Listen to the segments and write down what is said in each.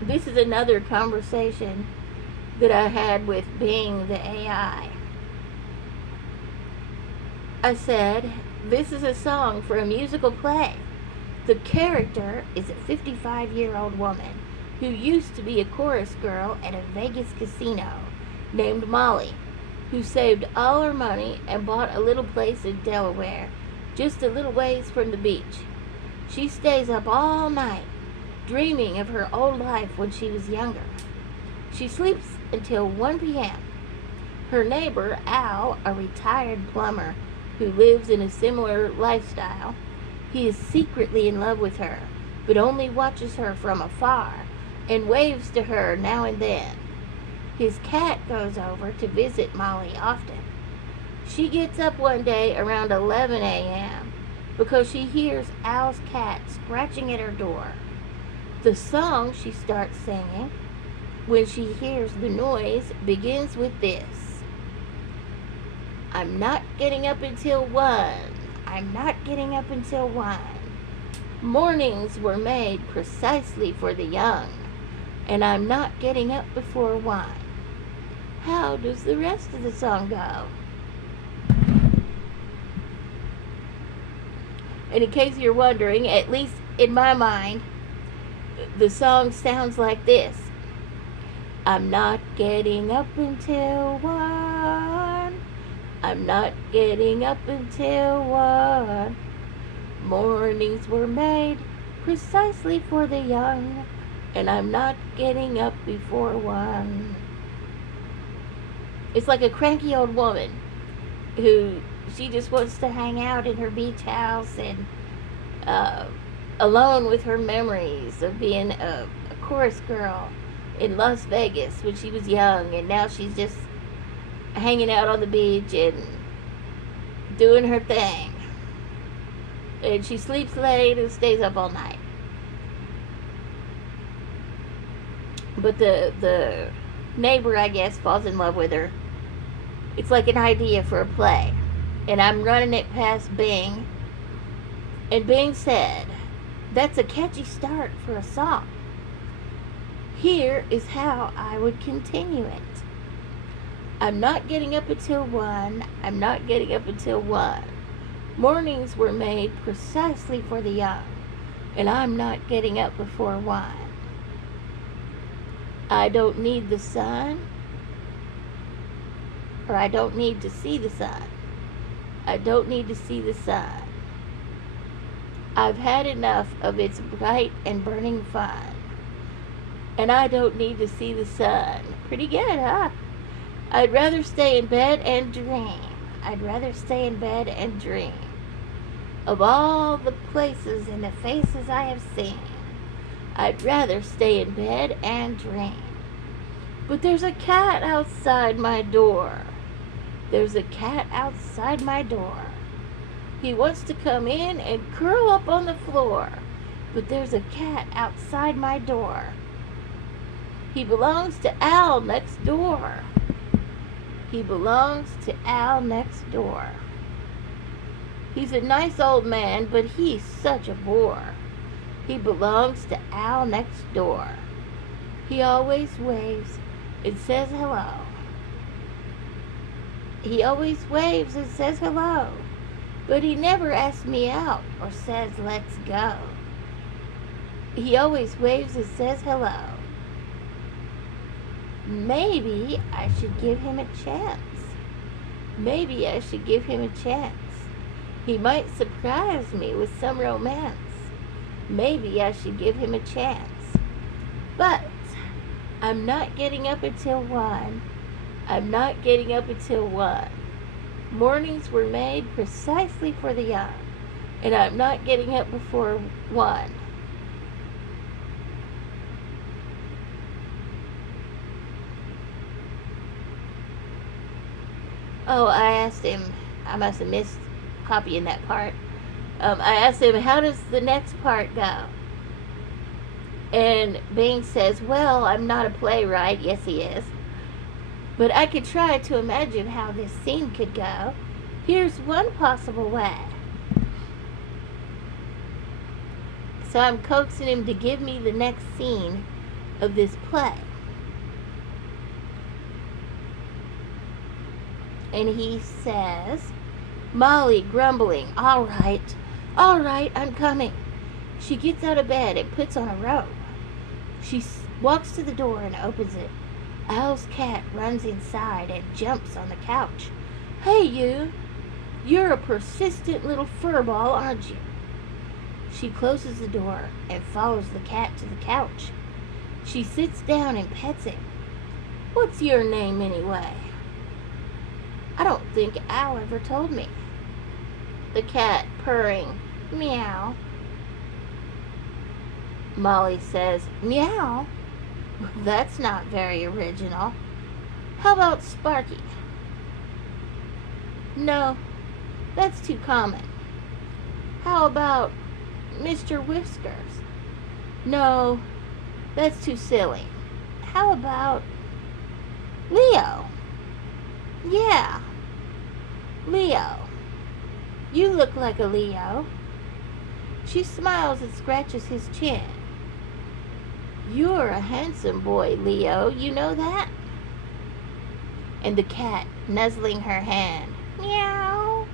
This is another conversation that I had with Bing the AI. I said, this is a song for a musical play. The character is a 55-year-old woman who used to be a chorus girl at a Vegas casino named Molly, who saved all her money and bought a little place in Delaware, just a little ways from the beach. She stays up all night, dreaming of her old life when she was younger. She sleeps until 1 p.m. Her neighbor, Al, a retired plumber who lives in a similar lifestyle, he is secretly in love with her, but only watches her from afar and waves to her now and then. His cat goes over to visit Molly often. She gets up one day around 11 a.m. because she hears Al's cat scratching at her door. The song she starts singing when she hears the noise begins with this. I'm not getting up until 1. I'm not getting up until 1. Mornings were made precisely for the young, and I'm not getting up before 1. How does the rest of the song go? And in case you're wondering, at least in my mind, the song sounds like this. I'm not getting up until 1. I'm not getting up until 1. Mornings were made precisely for the young, and I'm not getting up before 1. It's like a cranky old woman who she just wants to hang out in her beach house and alone with her memories of being a chorus girl in Las Vegas when she was young, and now she's just hanging out on the beach and doing her thing. And she sleeps late and stays up all night. But the neighbor, I guess, falls in love with her. It's like an idea for a play. And I'm running it past Bing. And Bing said, that's a catchy start for a song. Here is how I would continue it. I'm not getting up until 1. I'm not getting up until 1. Mornings were made precisely for the young, and I'm not getting up before 1. I don't need the sun, or I don't need to see the sun. I don't need to see the sun. I've had enough of its bright and burning fun, and I don't need to see the sun. Pretty good, huh? I'd rather stay in bed and dream. I'd rather stay in bed and dream of all the places and the faces I have seen. I'd rather stay in bed and dream. But there's a cat outside my door. There's a cat outside my door. He wants to come in and curl up on the floor. But there's a cat outside my door. He belongs to Al next door. He belongs to Al next door. He's a nice old man, but he's such a bore. He belongs to Al next door. He always waves and says hello. He always waves and says hello, but he never asks me out or says let's go. He always waves and says hello. Maybe I should give him a chance. Maybe I should give him a chance. He might surprise me with some romance. Maybe I should give him a chance. But I'm not getting up until 1. I'm not getting up until 1. Mornings were made precisely for the young, and I'm not getting up before 1. Oh, I asked him, I must have missed copying that part. I asked him, how does the next part go? And Bing says, well, I'm not a playwright. Yes, he is. But I could try to imagine how this scene could go. Here's one possible way. So I'm coaxing him to give me the next scene of this play. And he says, Molly grumbling, all right, I'm coming. She gets out of bed and puts on a robe. She walks to the door and opens it. Al's cat runs inside and jumps on the couch. Hey, you're a persistent little furball, aren't you? She closes the door and follows the cat to the couch. She sits down and pets him. What's your name anyway? I don't think Al ever told me. The cat purring, meow. Molly says, meow? That's not very original. How about Sparky? No, that's too common. How about Mr. Whiskers? No, that's too silly. How about Leo? Yeah, Leo. You look like a Leo. She smiles and scratches his chin. You're a handsome boy, Leo. You know that? And the cat nuzzling her hand. Meow.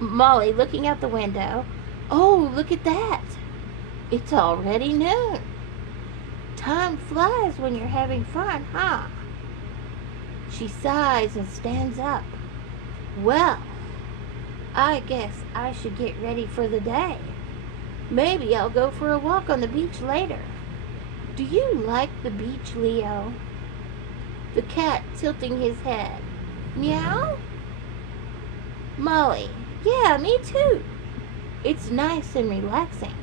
Molly looking out the window. Oh, look at that. It's already noon. Time flies when you're having fun, huh? She sighs and stands up. Well, I guess I should get ready for the day. Maybe I'll go for a walk on the beach later. Do you like the beach, Leo? The cat tilting his head. Meow? Molly, yeah, me too. It's nice and relaxing.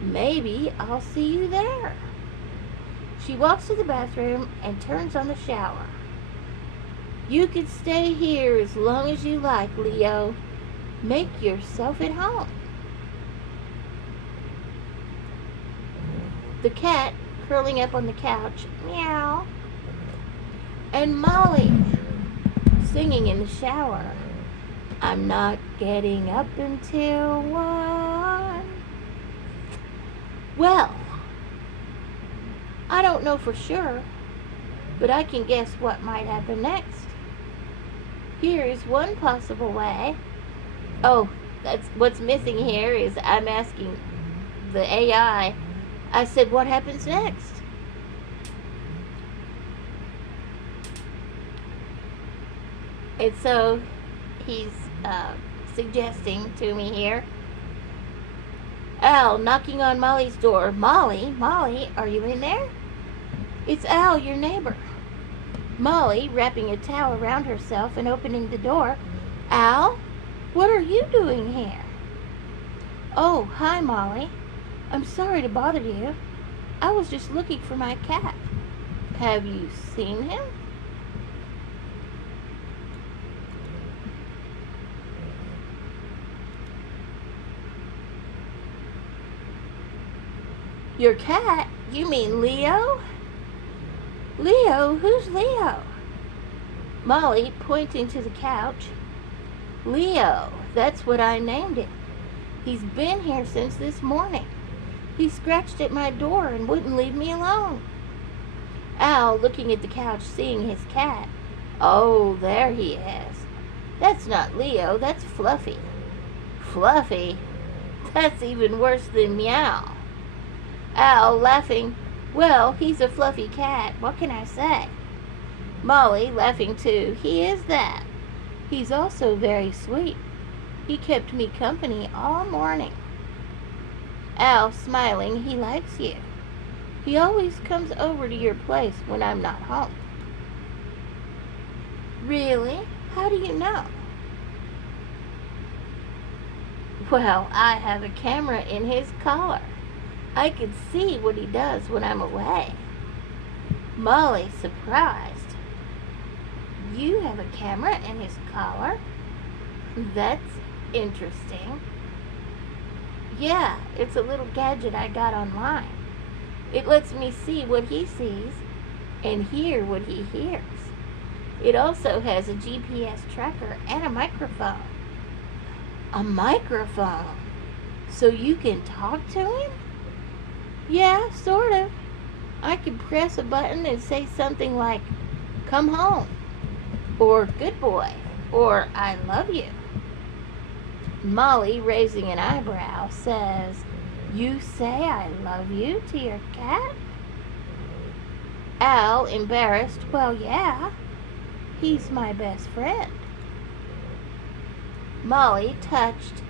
Maybe I'll see you there. She walks to the bathroom and turns on the shower. You can stay here as long as you like, Leo. Make yourself at home. The cat curling up on the couch, meow. And Molly singing in the shower. I'm not getting up until 1. Well, I don't know for sure, but I can guess what might happen next. Here is one possible way. Oh, that's what's missing here is I'm asking the AI. I said, what happens next? And so he's suggesting to me here. Al knocking on Molly's door. Molly, are you in there? It's Al, your neighbor. Molly wrapping a towel around herself and opening the door. Al, what are you doing here? Oh, hi, Molly. I'm sorry to bother you. I was just looking for my cat. Have you seen him? Your cat? You mean Leo? Leo? Who's Leo? Molly pointing to the couch. Leo, that's what I named him. He's been here since this morning. He scratched at my door and wouldn't leave me alone. Al looking at the couch, seeing his cat. Oh, there he is. That's not Leo, that's Fluffy. Fluffy? That's even worse than Meow. Al laughing. Well, he's a fluffy cat. What can I say? Molly laughing too. He is that. He's also very sweet. He kept me company all morning. Al smiling. He likes you. He always comes over to your place when I'm not home. Really? How do you know? Well, I have a camera in his collar. I can see what he does when I'm away. Molly, surprised. You have a camera in his collar? That's interesting. Yeah, it's a little gadget I got online. It lets me see what he sees and hear what he hears. It also has a GPS tracker and a microphone. A microphone? So you can talk to him? Yeah, sort of. I can press a button and say something like, come home, or good boy, or I love you. Molly, raising an eyebrow, says, you say I love you to your cat? Al, embarrassed, well, yeah. He's my best friend. Molly, touched,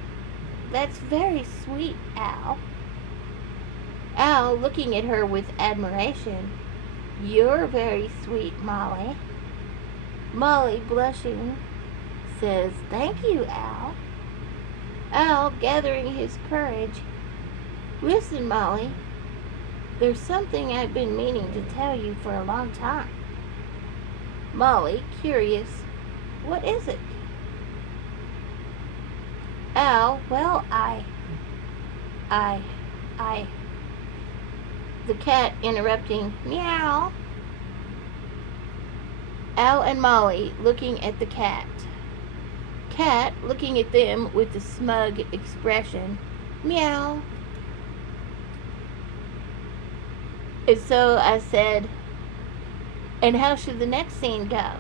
that's very sweet, Al. Al, looking at her with admiration, you're very sweet, Molly. Molly, blushing, says, thank you, Al. Al, gathering his courage, listen, Molly, there's something I've been meaning to tell you for a long time. Molly, curious, what is it? Al, well, the cat interrupting, meow. Al and Molly looking at the cat. Cat looking at them with a smug expression, meow. And so I said, and how should the next scene go?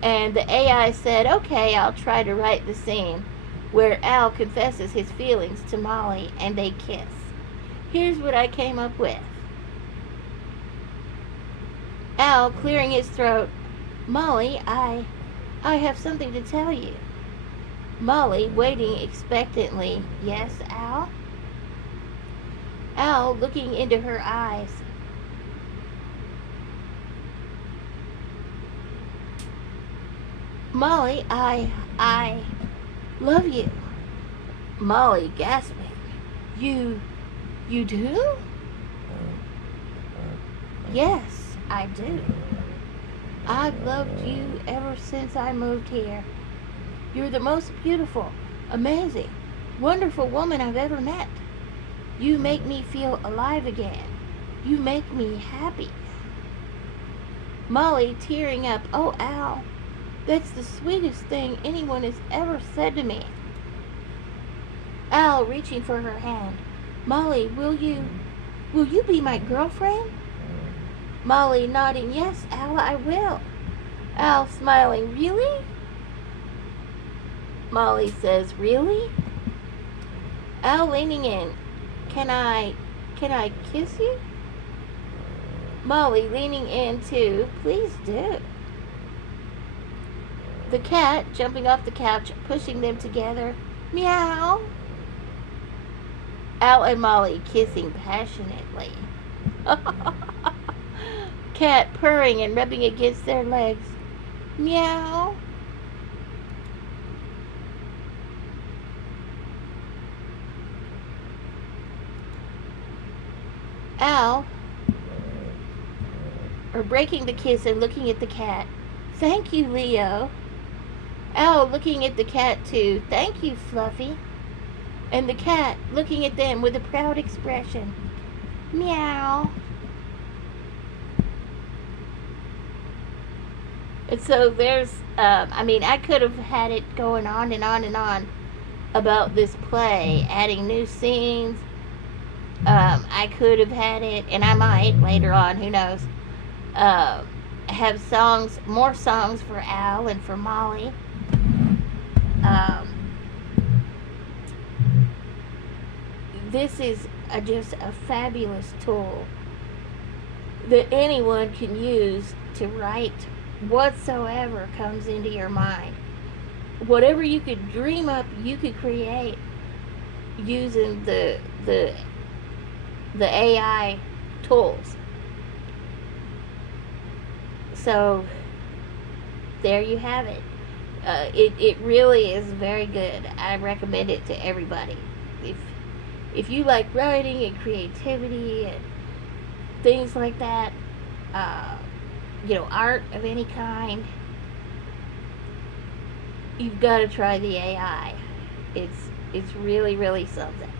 And the AI said, okay, I'll try to write the scene where Al confesses his feelings to Molly and they kiss. Here's what I came up with. Al, clearing his throat, Molly, I have something to tell you. Molly, waiting expectantly, yes, Al? Al, looking into her eyes. Molly, I love you. Molly, gasping, you do? Yes, I do. I've loved you ever since I moved here. You're the most beautiful, amazing, wonderful woman I've ever met. You make me feel alive again. You make me happy. Molly, tearing up, oh, Al, that's the sweetest thing anyone has ever said to me. Al, reaching for her hand, Molly, will you be my girlfriend? Molly, nodding, yes, Al, I will. Al, smiling, really? Molly says, really? Al, leaning in, can I kiss you? Molly, leaning in too, please do. The cat, jumping off the couch, pushing them together, meow. Al and Molly kissing passionately. Cat purring and rubbing against their legs, meow. Al, breaking the kiss and looking at the cat, thank you, Leo. Al, looking at the cat too, thank you, Fluffy. And the cat, looking at them with a proud expression, meow. And so there's, I could have had it going on and on and on about this play, adding new scenes. I could have had it, and I might later on, who knows, have songs, more songs for Al and for Molly. This is just a fabulous tool that anyone can use to write whatsoever comes into your mind. Whatever you could dream up, you could create using the AI tools. So there you have it. It really is very good. I recommend it to everybody. If you like writing and creativity and things like that, art of any kind, you've got to try the AI. It's really, really something.